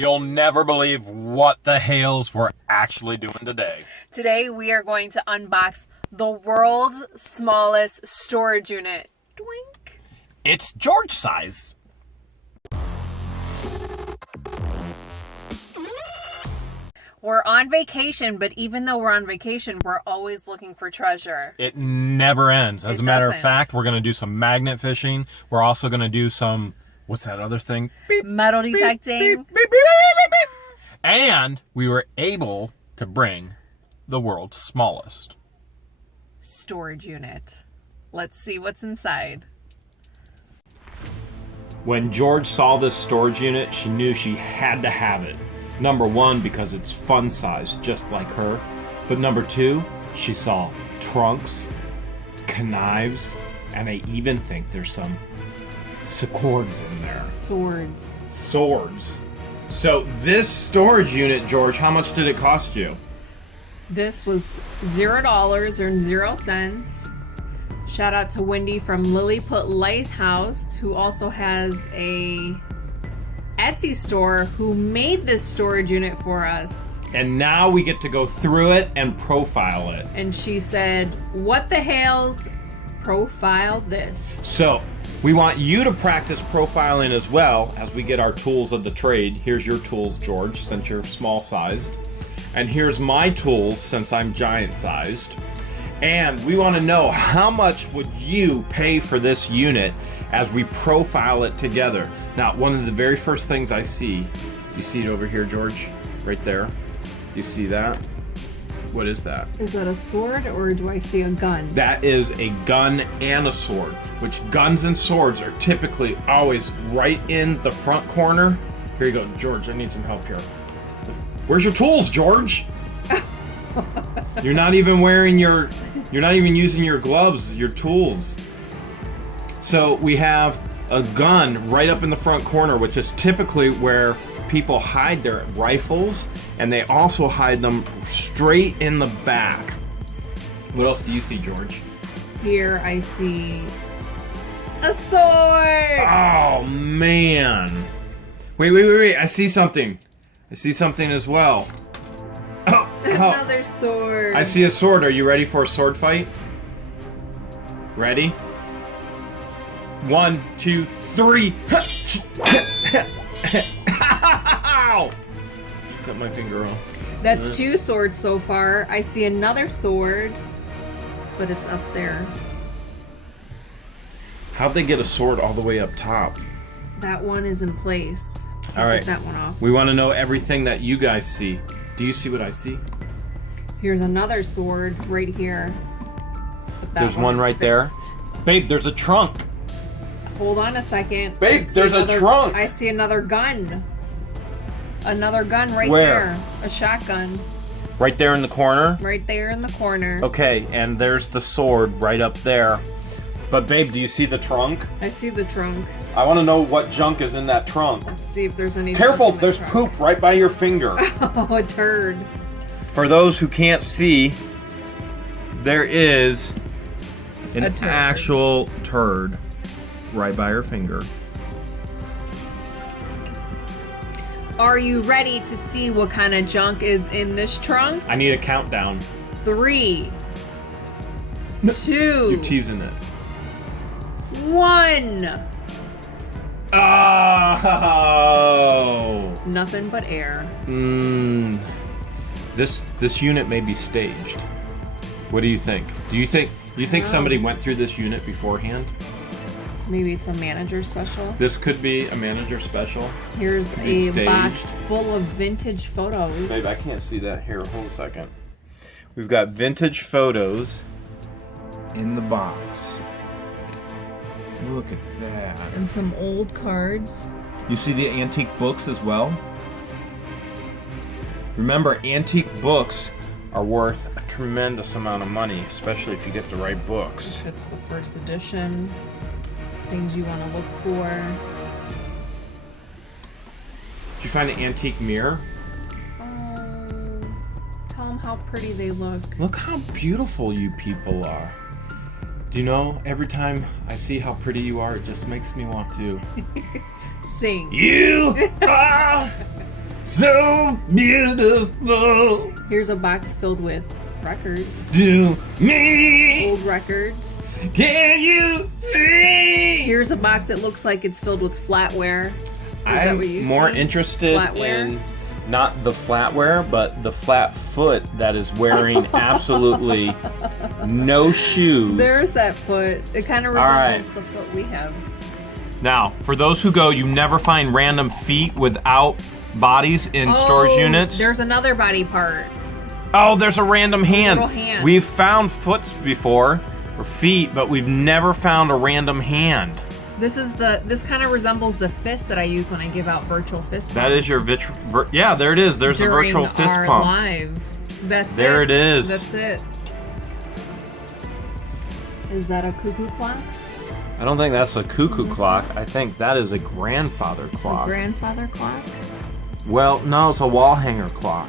You'll never believe what the Hales were actually doing today. Today we are going to unbox the world's smallest storage unit. Doink. It's George size. We're on vacation, but even though we're on vacation, we're always looking for treasure. It never ends. As a matter of fact, we're going to do some magnet fishing. We're also going to do some, what's that other thing? Beep, metal detecting. Beep, beep, beep, beep, beep, beep. And we were able to bring the world's smallest storage unit. Let's see what's inside. When George saw this storage unit, she knew she had to have it. Number one, because it's fun size, just like her. But number two, she saw trunks, knives, and I even think there's some swords in there. Swords. So this storage unit, George, how much did it cost you? This was $0 or 0 cents. Shout out to Wendy from Lilliput Lighthouse, who also has a Etsy store, who made this storage unit for us. And now we get to go through it and profile it. And she said, what the Hales? Profile this. So we want you to practice profiling as well as we get our tools of the trade. Here's your tools, George, since you're small sized. And here's my tools since I'm giant sized. And we want to know, how much would you pay for this unit as we profile it together? Now, one of the very first things I see, you see it over here, George, right there. Do you see that? What is that? Is that a sword or do I see a gun? That is a gun and a sword, which guns and swords are typically always right in the front corner. Here you go, George, I need some help here. Where's your tools, George? You're not even using your gloves, your tools. So we have a gun right up in the front corner, which is typically where people hide their rifles, and they also hide them straight in the back. What else do you see, George? Here I see a sword. Oh, man. Wait. I see something. I see something as well. Another sword. I see a sword. Are you ready for a sword fight? Ready? 1, 2, 3. Ow! Cut my finger off. That's 2 swords so far. I see another sword, but it's up there. How'd they get a sword all the way up top? That one is in place. All right. Take that one off. We want to know everything that you guys see. Do you see what I see? Here's another sword right here. There's one right there. Babe, there's a trunk. Hold on a second. Babe, there's a trunk. I see another gun. Another gun right Where? there. A shotgun. Right there in the corner? Right there in the corner. Okay, and there's the sword right up there. But babe, do you see the trunk? I see the trunk. I want to know what junk is in that trunk. Let's see if there's any. Careful, there's poop right by your finger. Oh, a turd. For those who can't see, there is an actual turd right by her finger. Are you ready to see what kind of junk is in this trunk? I need a countdown. 3, 2. You're teasing it. 1. Oh! Nothing but air. This unit may be staged. What do you think? Do you think somebody went through this unit beforehand? Maybe it's a manager special. This could be a manager special. Here's a box full of vintage photos. Babe, I can't see that. Here, hold a second. We've got vintage photos in the box. Look at that. And some old cards. You see the antique books as well? Remember, antique books are worth a tremendous amount of money, especially if you get the right books. If it's the first edition, things you want to look for. Did you find an antique mirror? Tell them how pretty they look. Look how beautiful you people are. Do you know, every time I see how pretty you are, it just makes me want to Sing. You are so beautiful Here's a box filled with records. to me. Old records. Can you see? Here's a box that looks like it's filled with flatware. That what you I'm more see? interested Flatware? in not the flatware, but the flat foot that is wearing absolutely no shoes. There's that foot. It kind of resembles the foot we have. Now, for those who go, you never find random feet without bodies in storage units. There's another body part. Oh, there's a random hand. little hand. We've found foots before, or feet, but we've never found a random hand. This kind of resembles the fist that I use when I give out virtual fist pumps. That is your yeah, there it is. There's a virtual fist our pump. Live. That's There it is. That's it. Is that a cuckoo clock? I don't think that's a cuckoo clock. I think that is a grandfather clock. A grandfather clock? Well, no, it's a wall hanger clock.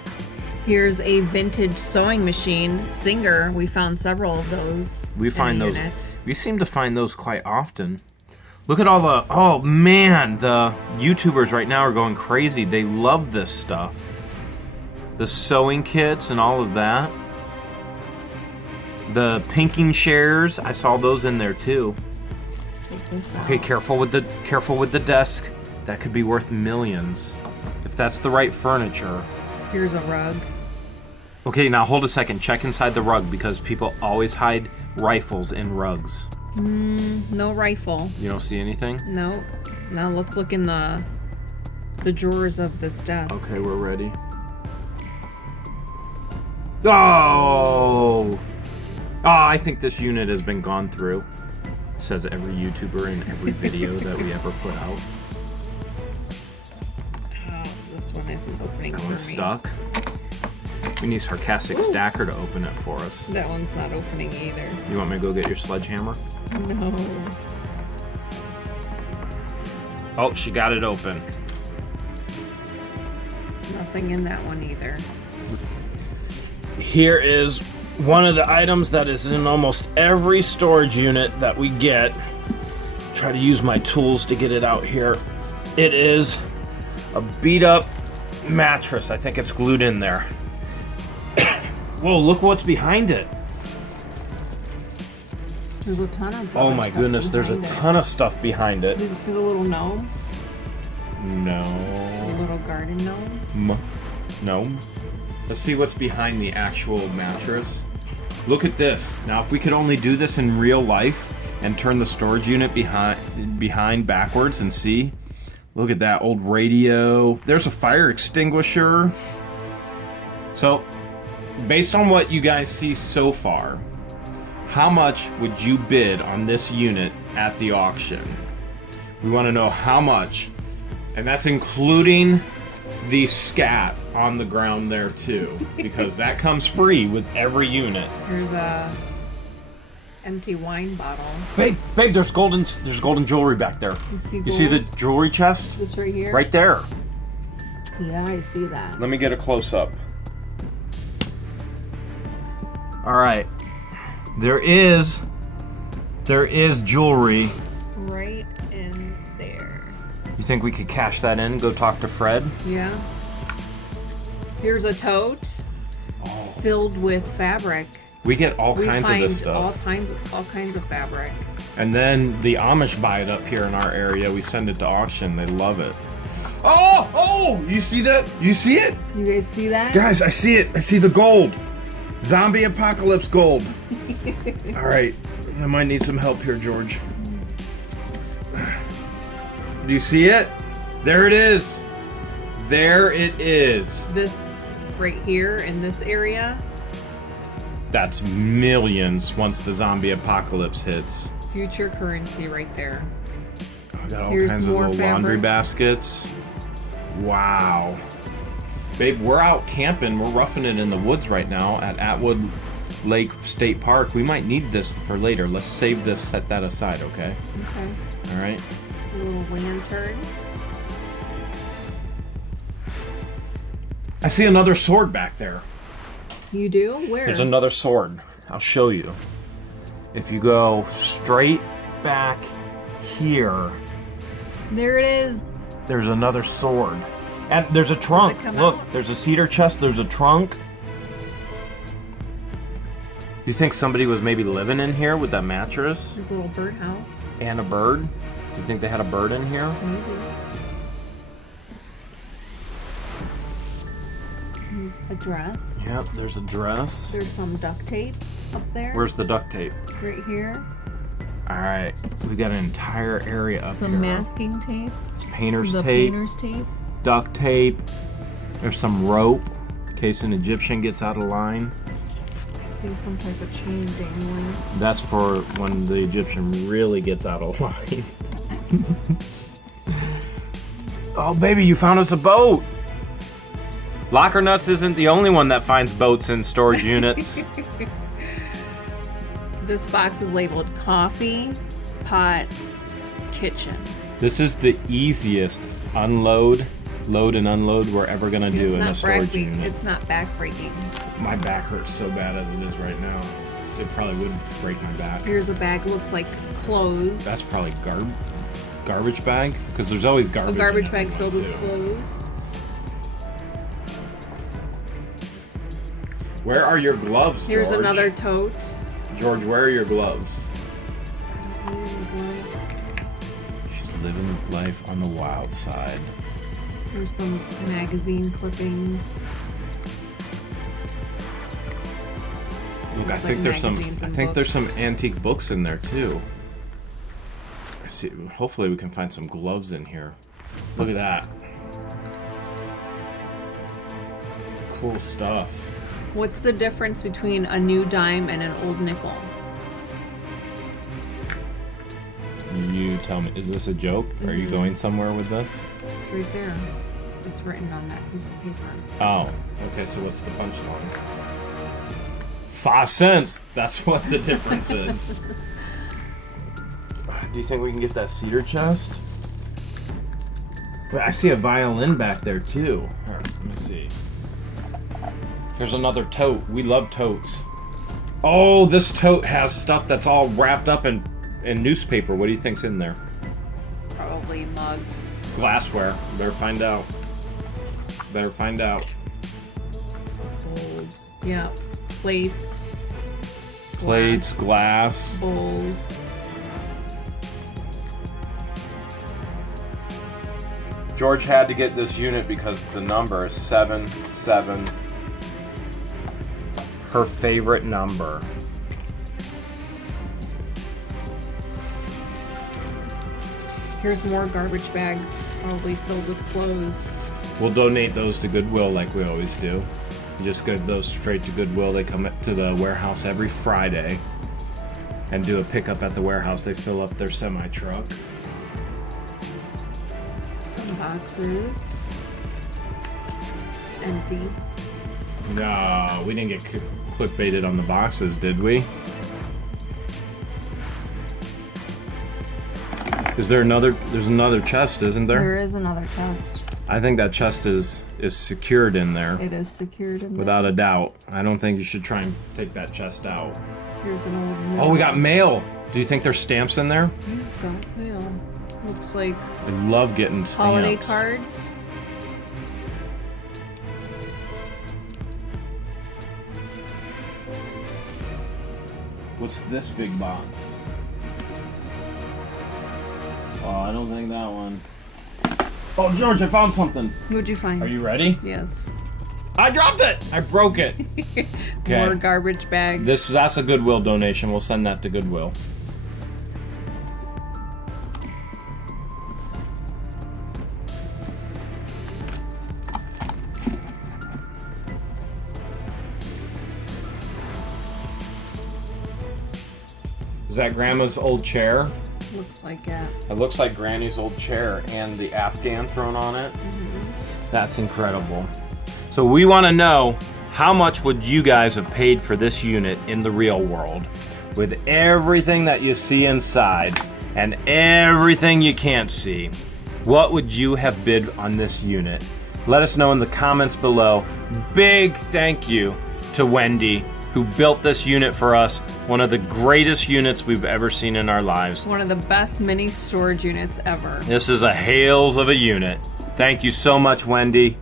Here's a vintage sewing machine, Singer. We found several of those. We find those. Unit. We seem to find those quite often. Look at all the. Oh man, the YouTubers right now are going crazy. They love this stuff. The sewing kits and all of that. The pinking shares. I saw those in there too. Let's take this out. Okay, careful with the desk. That could be worth millions if that's the right furniture. Here's a rug. Okay, now hold a second. Check inside the rug because people always hide rifles in rugs. No rifle. You don't see anything? No. Now let's look in the drawers of this desk. Okay, we're ready. Oh! I think this unit has been gone through. Says every YouTuber in every video that we ever put out. Oh, this one isn't opening That for one's me. stuck. We need Sarcastic Stacker to open it for us. That one's not opening either. You want me to go get your sledgehammer? No. Oh, she got it open. Nothing in that one either. Here is one of the items that is in almost every storage unit that we get. Try to use my tools to get it out here. It is a beat up mattress. I think it's glued in there. Whoa, look what's behind it. There's a ton of Oh my goodness, there's a ton of stuff behind it. Did you see the little gnome? The No. little garden gnome? No. Let's see what's behind the actual mattress. Look at this. Now, if we could only do this in real life and turn the storage unit behind backwards and see. Look at that old radio. There's a fire extinguisher. So, based on what you guys see so far, how much would you bid on this unit at the auction? We want to know how much. And that's including the scat on the ground there too, because that comes free with every unit. There's a empty wine bottle. Babe, there's golden jewelry back there. You see the jewelry chest? This right here? Right there. Yeah, I see that. Let me get a close up. All right. There is jewelry. Right in there. You think we could cash that in? Go talk to Fred? Yeah. Here's a tote filled with fabric. We get all kinds of this all stuff. kinds of fabric. And then the Amish buy it up here in our area. We send it to auction. They love it. Oh! You see that? You see it? You guys see that? Guys, I see it. I see the gold. Zombie apocalypse gold. All right. I might need some help here, George. Do you see it? There it is. There it is. This right here in this area. That's millions once the zombie apocalypse hits. Future currency right there. I got all Here's kinds of more little laundry fabric. baskets. Wow. Babe, we're out camping. We're roughing it in the woods right now at Atwood Lake State Park. We might need this for later. Let's save this, set that aside, okay? Okay. All right. A little lantern. I see another sword back there. You do? Where? There's another sword. I'll show you. If you go straight back here, There it is. there's another sword. And there's a trunk. come Look, out? there's a cedar chest. There's a trunk. You think somebody was maybe living in here with that mattress? There's a little birdhouse. And a bird? You think they had a bird in here? Maybe. A dress. Yep, there's a dress. There's some duct tape up there. Where's the duct tape? Right here. Alright, we got an entire area up Some here. masking tape. It's painter's The tape, painter's tape. duct tape. There's some rope in case an Egyptian gets out of line. I see some type of chain dangling. That's for when the Egyptian really gets out of line. Oh, baby, you found us a boat. Locker Nuts isn't the only one that finds boats in storage units. This box is labeled coffee, pot, kitchen. This is the easiest load and unload we're ever gonna do in a storage unit. It's not back-breaking. My back hurts so bad as it is right now. It probably would break my back. Here's a bag, looks like clothes. That's probably garbage bag, because there's always garbage. A garbage in bag everyone, filled with too. clothes. Where are your gloves, Here's George? another tote. George, where are your gloves? She's living life on the wild side. There's some magazine clippings. Look, I Looks think like there's some. magazines I and think there's some books. antique books in there too. I see. Hopefully, we can find some gloves in here. Look at that. Cool stuff. What's the difference between a new dime and an old nickel? You tell me. Is this a joke? Are you going somewhere with this? It's right there. It's written on that piece of paper. Oh. Okay. So what's the punchline? 5 cents. That's what the difference is. Do you think we can get that cedar chest? But I see a violin back there too. All right, let me see. There's another tote. We love totes. Oh, this tote has stuff that's all wrapped up in newspaper. What do you think's in there? Probably mugs. Glassware. Better find out. Better find out. Bowls. Yeah. Plates. Plates, glass. Bowls. George had to get this unit because the number is 77. Her favorite number. Here's more garbage bags, probably filled with clothes. We'll donate those to Goodwill like we always do. You just give those straight to Goodwill. They come to the warehouse every Friday and do a pickup at the warehouse. They fill up their semi-truck. Some boxes. Empty. No, we didn't get clickbaited on the boxes, did we? Is there another? There's another chest, isn't there? There is another chest. I think that chest is secured in there. It is secured in Without a doubt. I don't think you should try and take that chest out. Here's an old Oh, we got mail. Do you think there's stamps in there? We've got mail. Looks like I love getting stamps. holiday cards. What's this big box? Oh, I don't think that one. Oh, George, I found something. What'd you find? Are you ready? Yes. I dropped it. I broke it. Okay. More garbage bags. That's a Goodwill donation. We'll send that to Goodwill. Is that Grandma's old chair? Looks like it. It looks like Granny's old chair and the Afghan thrown on it. That's incredible. So we want to know, how much would you guys have paid for this unit in the real world? With everything that you see inside and everything you can't see, what would you have bid on this unit? Let us know in the comments below. Big thank you to Wendy, who built this unit for us. One of the greatest units we've ever seen in our lives. One of the best mini storage units ever. This is a Hales of a unit. Thank you so much, Wendy.